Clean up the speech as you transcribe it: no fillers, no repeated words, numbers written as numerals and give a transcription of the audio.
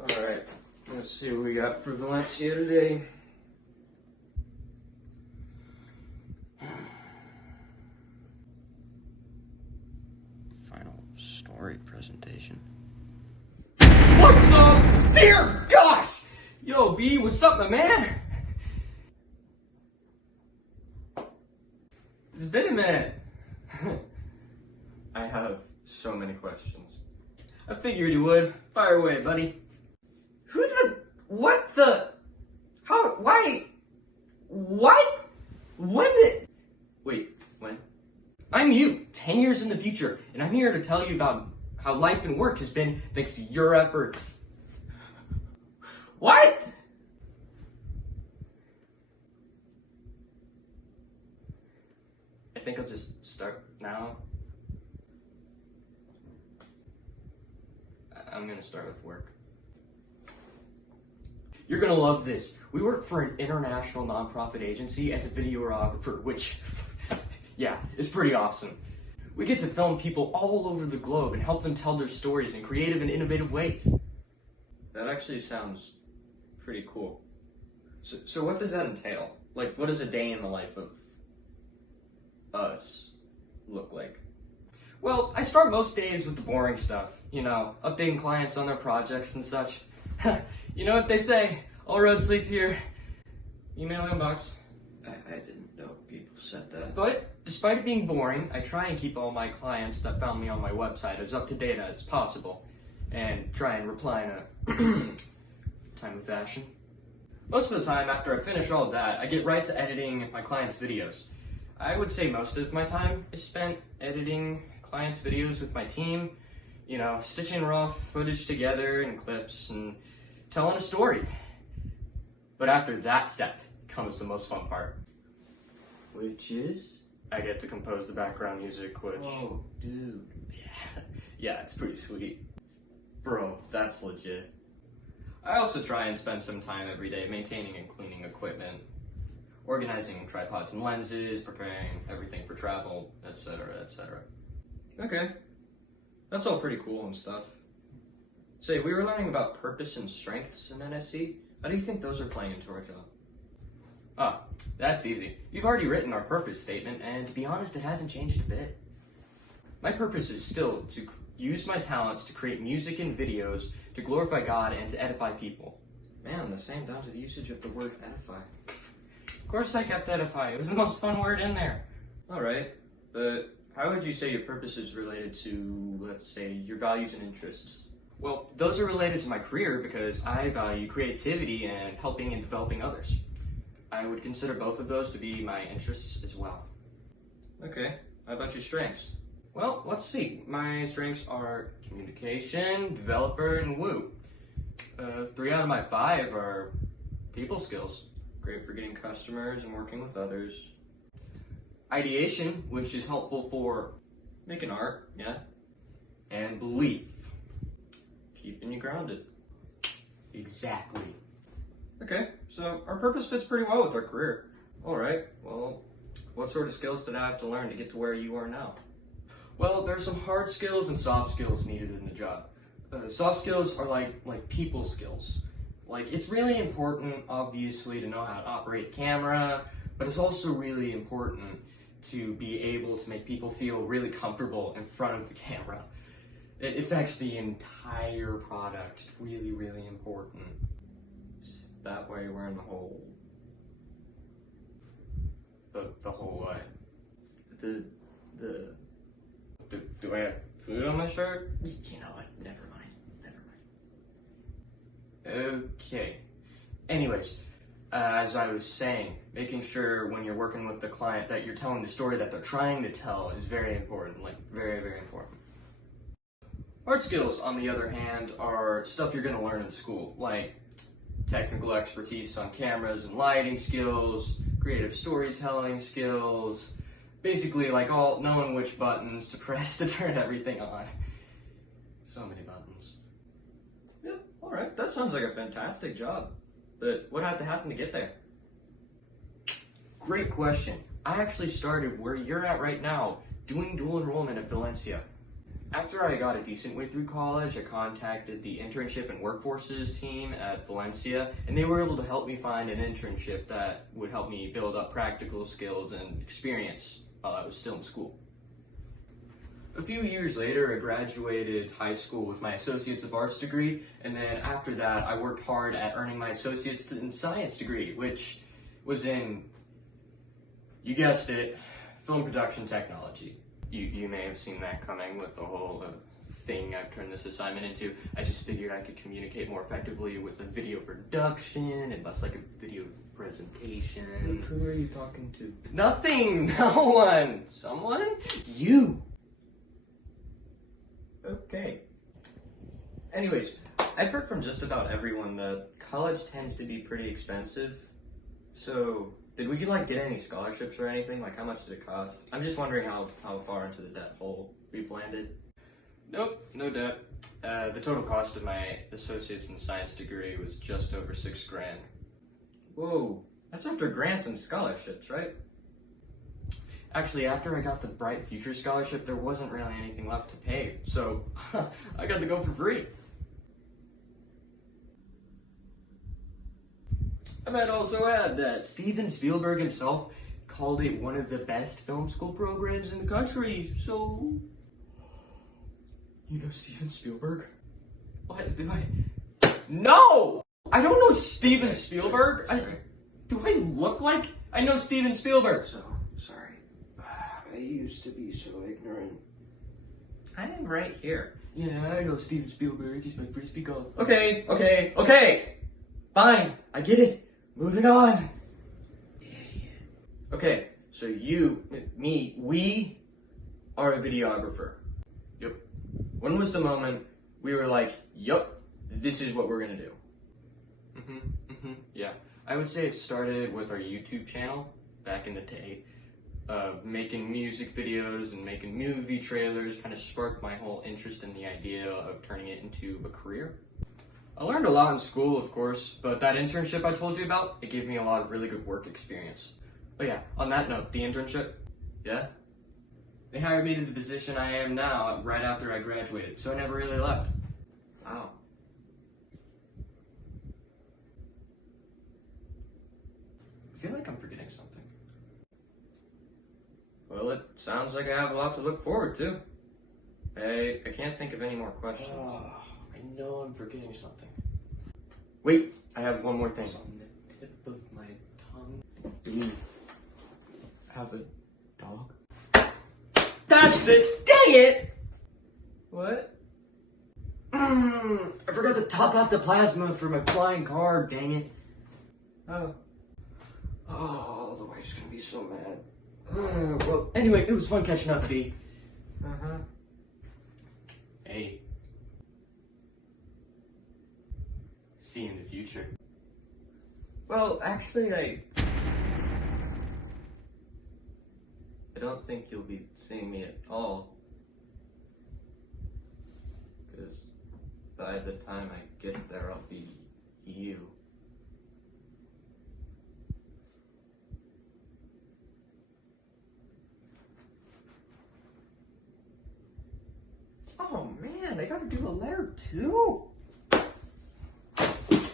Alright, let's see what we got for Valencia today. Final story presentation. What's up? Dear gosh! Yo, B, what's up, my man? It's been a minute. I have so many questions. I figured you would. Fire away, buddy. What the? How, why? What? Wait, when? I'm you, 10 years in the future, and I'm here to tell you about how life and work has been thanks to your efforts. What? I think I'll just start now. I'm gonna start with work. You're gonna love this. We work for an international nonprofit agency as a videographer, which, yeah, is pretty awesome. We get to film people all over the globe and help them tell their stories in creative and innovative ways. That actually sounds pretty cool. So what does that entail? Like, what does a day in the life of us look like? Well, I start most days with the boring stuff, you know, updating clients on their projects and such. You know what they say, all roads lead to your email inbox. I didn't know people said that. But despite it being boring, I try and keep all my clients that found me on my website as up to date as possible and try and reply in a timely fashion. Most of the time, after I finish all of that, I get right to editing my clients' videos. I would say most of my time is spent editing clients' videos with my team, you know, stitching raw footage together in clips and telling a story. But after that step comes the most fun part. Which is? I get to compose the background music, which... Oh, dude. Yeah, it's pretty sweet. Bro, that's legit. I also try and spend some time every day maintaining and cleaning equipment, organizing tripods and lenses, preparing everything for travel, etc., etc. Okay. That's all pretty cool and stuff. Say, we were learning about purpose and strengths in NSE. How do you think those are playing into our job? Ah, that's easy. You've already written our purpose statement, and to be honest, it hasn't changed a bit. My purpose is still to use my talents to create music and videos to glorify God and to edify people. Man, the same down to the usage of the word edify. Of course I kept edify. It was the most fun word in there. Alright, but how would you say your purpose is related to, let's say, your values and interests? Well, those are related to my career because I value creativity and helping and developing others. I would consider both of those to be my interests as well. Okay, how about your strengths? Well, let's see. My strengths are communication, developer, and woo. 3 out of my 5 are people skills. Great for getting customers and working with others. Ideation, which is helpful for making art, yeah. And belief, keeping you grounded. Exactly. Okay, so our purpose fits pretty well with our career. Alright, well, what sort of skills did I have to learn to get to where you are now? Well, there's some hard skills and soft skills needed in the job. Soft skills are like people skills. Like, it's really important, obviously, to know how to operate a camera, but it's also really important to be able to make people feel really comfortable in front of the camera. It affects the entire product. It's really, really important. That way we're in the whole... The whole what? Do I have food on my shirt? You know what? Never mind. Okay. Anyways, as I was saying, making sure when you're working with the client that you're telling the story that they're trying to tell is very important. Like, very, very important. Hard skills, on the other hand, are stuff you're going to learn in school, like technical expertise on cameras and lighting skills, creative storytelling skills, basically like all knowing which buttons to press to turn everything on. So many buttons. Yeah, alright, that sounds like a fantastic job. But what had to happen to get there? Great question. I actually started where you're at right now, doing dual enrollment at Valencia. After I got a decent way through college, I contacted the internship and workforces team at Valencia, and they were able to help me find an internship that would help me build up practical skills and experience while I was still in school. A few years later, I graduated high school with my Associates of Arts degree, and then after that, I worked hard at earning my Associates in Science degree, which was in, you guessed it, film production technology. You may have seen that coming with the whole thing I've turned this assignment into. I just figured I could communicate more effectively with a video production and less like a video presentation. Who are you talking to? Nothing! No one! Someone? You! Okay. Anyways, I've heard from just about everyone that college tends to be pretty expensive. So, did we get any scholarships or anything? Like, how much did it cost? I'm just wondering how far into the debt hole we've landed. Nope, no debt. The total cost of my Associates in Science degree was just over $6,000. Whoa, that's after grants and scholarships, right? Actually, after I got the Bright Future Scholarship, there wasn't really anything left to pay, so I got to go for free. I might also add that Steven Spielberg himself called it one of the best film school programs in the country, so... You know Steven Spielberg? What? Do I... No! I don't know Steven Spielberg! Do I look like I know Steven Spielberg? So, sorry. I used to be so ignorant. I am right here. Yeah, I know Steven Spielberg. He's my frisbee golf. Okay! Fine, I get it. Moving on. Idiot. Okay, so we are a videographer. Yep. When was the moment we were like, yup, this is what we're gonna do? Yeah. I would say it started with our YouTube channel back in the day. Making music videos and making movie trailers kind of sparked my whole interest in the idea of turning it into a career. I learned a lot in school, of course, but that internship I told you about, it gave me a lot of really good work experience. But yeah, on that note, the internship, yeah? They hired me to the position I am now right after I graduated, so I never really left. Wow. I feel like I'm forgetting something. Well, it sounds like I have a lot to look forward to. I can't think of any more questions. I know I'm forgetting something. Wait, I have one more thing. It's on the tip of my tongue. Do you have a dog? That's it! Dang it! What? I forgot to top off the plasma for my flying car, dang it. Oh, the wife's gonna be so mad. Well, anyway, it was fun catching up, B. Hey. See you in the future. Well, actually, I don't think you'll be seeing me at all. Because by the time I get there, I'll be you. Oh man, I gotta do a letter too?